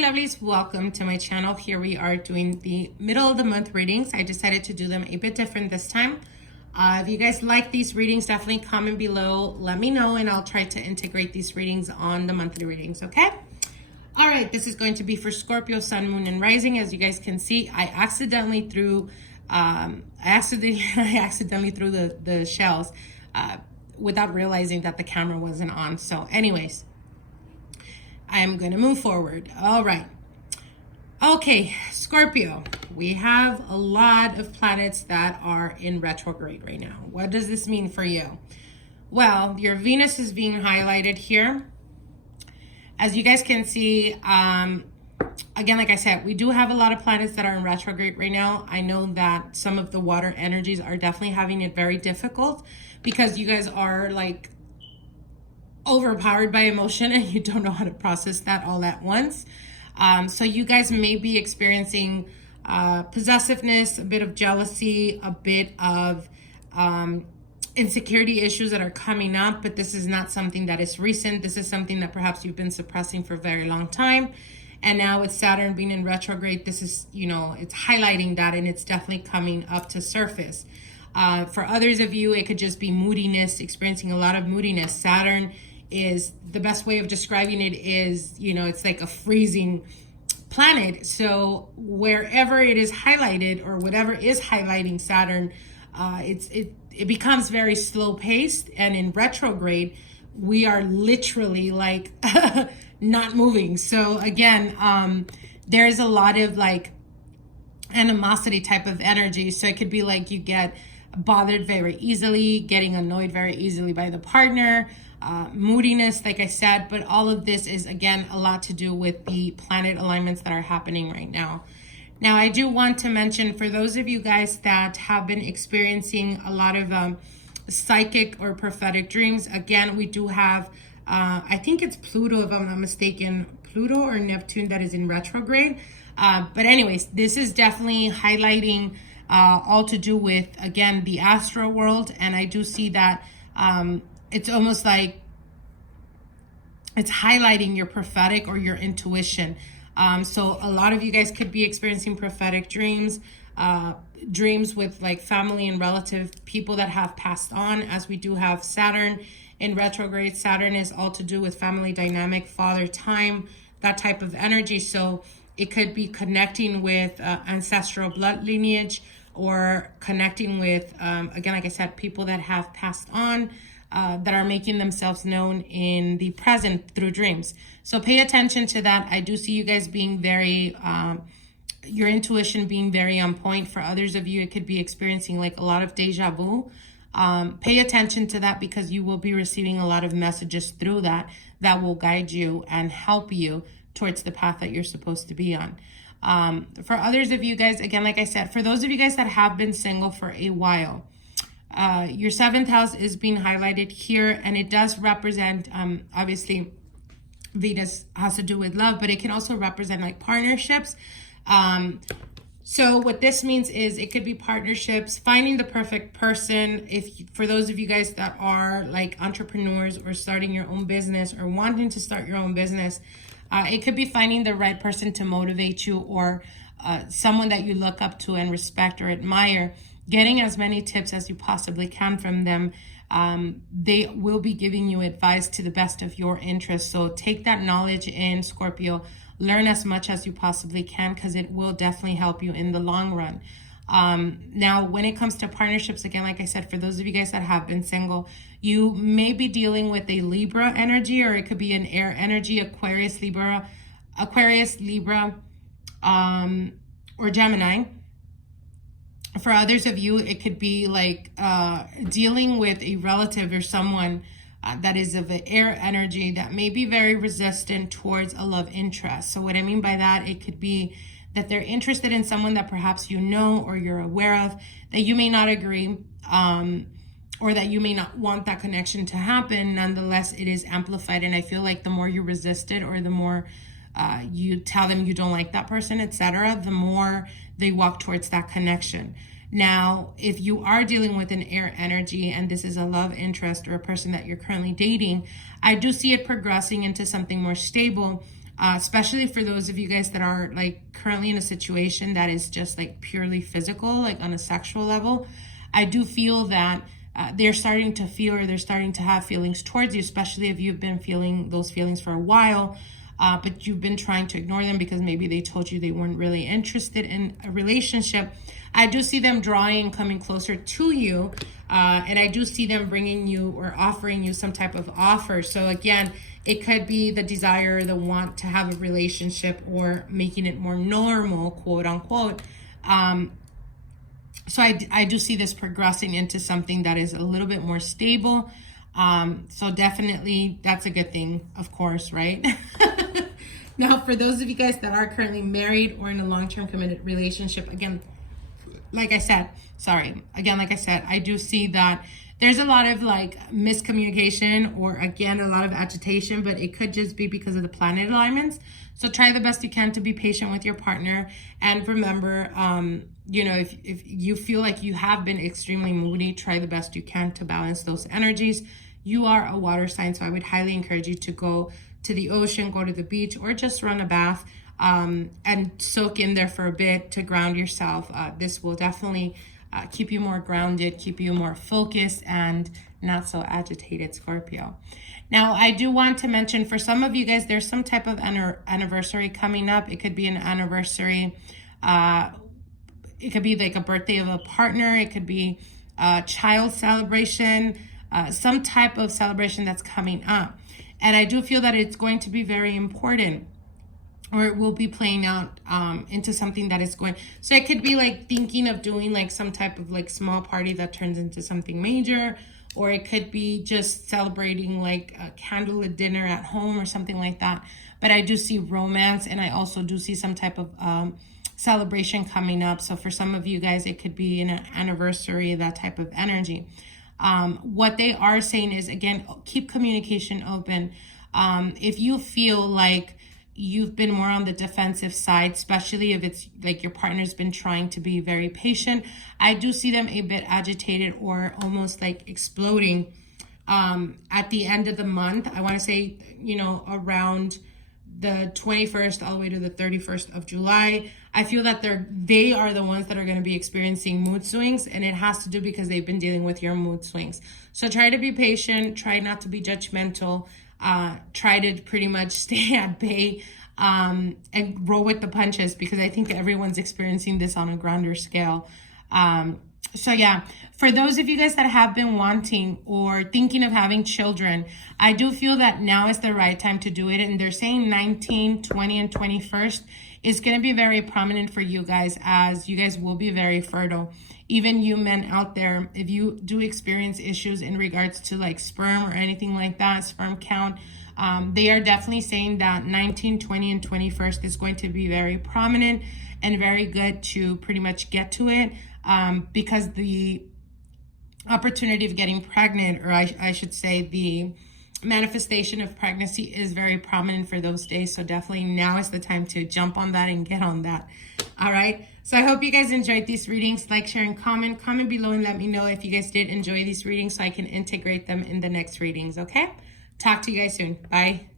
my lovelies, welcome to my channel. Here we are doing the middle of the month readings. I decided to do them a bit different this time. If you guys like these readings, definitely comment below, let me know, and I'll try to integrate these readings on the monthly readings, okay? All right, this is going to be for Scorpio, Sun, Moon, and Rising. As you guys can see, I accidentally threw the shells without realizing that the camera wasn't on. So anyways, I'm going to move forward. All right. Okay, Scorpio, we have a lot of planets that are in retrograde right now. What does this mean for you? Well, your Venus is being highlighted here. As you guys can see, again, like I said, we do have a lot of planets that are in retrograde right now. I know that some of the water energies are definitely having it very difficult because you guys are like overpowered by emotion and you don't know how to process that all at once. So you guys may be experiencing possessiveness, a bit of jealousy, a bit of insecurity issues that are coming up, but this is not something that is recent. This is something that perhaps you've been suppressing for a very long time. And now with Saturn being in retrograde, this is, you know, it's highlighting that, and it's definitely coming up to surface. For others of you, it could just be moodiness, experiencing a lot of moodiness. Saturn is, the best way of describing it is, you know, it's like a freezing planet. So wherever it is highlighted, or whatever is highlighting Saturn, it becomes very slow paced. And in retrograde, we are literally like not moving. So again, there's a lot of like animosity type of energy. So it could be like you get bothered very easily, getting annoyed very easily by the partner, moodiness, like I said, but all of this is, again, a lot to do with the planet alignments that are happening right now. Now, I do want to mention, for those of you guys that have been experiencing a lot of psychic or prophetic dreams, again, we do have, I think it's Pluto, if I'm not mistaken, Pluto or Neptune that is in retrograde. But anyways, this is definitely highlighting all to do with, again, the astral world. And I do see that it's almost like it's highlighting your prophetic or your intuition. So a lot of you guys could be experiencing prophetic dreams, dreams with like family and relative people that have passed on, as we do have Saturn in retrograde. Saturn is all to do with family dynamic, father time, that type of energy. So it could be connecting with ancestral blood lineage, or connecting with, again, like I said, people that have passed on, that are making themselves known in the present through dreams. So pay attention to that. I do see you guys being very, your intuition being very on point. For others of you, it could be experiencing like a lot of deja vu. Pay attention to that, because you will be receiving a lot of messages through that will guide you and help you towards the path that you're supposed to be on. For others of you guys, again, like I said, for those of you guys that have been single for a while, your 7th house is being highlighted here, and it does represent, obviously, Venus has to do with love, but it can also represent like partnerships. So what this means is it could be partnerships, finding the perfect person. For those of you guys that are like entrepreneurs or starting your own business or wanting to start your own business, it could be finding the right person to motivate you, or someone that you look up to and respect or admire, getting as many tips as you possibly can from them. They will be giving you advice to the best of your interest. So take that knowledge in, Scorpio. Learn as much as you possibly can, because it will definitely help you in the long run. Now, when it comes to partnerships, again, like I said, for those of you guys that have been single, you may be dealing with a Libra energy, or it could be an air energy, Aquarius, Libra, or Gemini. For others of you, it could be like dealing with a relative or someone that is of an air energy that may be very resistant towards a love interest. So what I mean by that, it could be that they're interested in someone that perhaps you know or you're aware of, that you may not agree, or that you may not want that connection to happen. Nonetheless, it is amplified. And I feel like the more you resist it, or the more you tell them you don't like that person, etc., the more they walk towards that connection. Now, if you are dealing with an air energy and this is a love interest or a person that you're currently dating, I do see it progressing into something more stable. especially for those of you guys that are like currently in a situation that is just like purely physical, like on a sexual level. I do feel that they're starting to feel, or they're starting to have feelings towards you, especially if you've been feeling those feelings for a while, but you've been trying to ignore them because maybe they told you they weren't really interested in a relationship. I do see them drawing, coming closer to you, and I do see them bringing you or offering you some type of offer. So again, it could be the desire, the want to have a relationship, or making it more normal, quote unquote. So I do see this progressing into something that is a little bit more stable. So definitely that's a good thing, of course, right? Now, for those of you guys that are currently married or in a long-term committed relationship, again, like I said, I do see that there's a lot of like miscommunication, or again, a lot of agitation, but it could just be because of the planet alignments. So try the best you can to be patient with your partner. And remember, you know, if you feel like you have been extremely moody, try the best you can to balance those energies. You are a water sign, so I would highly encourage you to go to the ocean, go to the beach, or just run a bath and soak in there for a bit to ground yourself. This will definitely keep you more grounded, keep you more focused, and not so agitated, Scorpio. Now, I do want to mention, for some of you guys, there's some type of anniversary coming up. It could be an anniversary. It could be like a birthday of a partner. It could be a child celebration, some type of celebration that's coming up. And I do feel that it's going to be very important, or it will be playing out into something that is going. So it could be like thinking of doing like some type of like small party that turns into something major, or it could be just celebrating like a candlelit dinner at home or something like that. But I do see romance, and I also do see some type of celebration coming up. So for some of you guys, it could be an anniversary, that type of energy. What they are saying is, again, keep communication open. If you feel like you've been more on the defensive side, especially if it's like your partner's been trying to be very patient, I do see them a bit agitated or almost like exploding at the end of the month. I want to say, you know, around the 21st all the way to the 31st of July. I feel that they are the ones that are going to be experiencing mood swings, and it has to do because they've been dealing with your mood swings. So try to be patient, try not to be judgmental, try to pretty much stay at bay, and roll with the punches, because I think everyone's experiencing this on a grander scale. So yeah, for those of you guys that have been wanting or thinking of having children, I do feel that now is the right time to do it. And they're saying 19, 20, and 21st is going to be very prominent for you guys, as you guys will be very fertile. Even you men out there, if you do experience issues in regards to like sperm or anything like that, sperm count, they are definitely saying that 19, 20, and 21st is going to be very prominent and very good to pretty much get to it, because the opportunity of getting pregnant, or I should say the manifestation of pregnancy, is very prominent for those days. So definitely now is the time to jump on that and get on that. All right. So I hope you guys enjoyed these readings. Like, share, and comment. Comment below and let me know if you guys did enjoy these readings so I can integrate them in the next readings. Okay. Talk to you guys soon. Bye.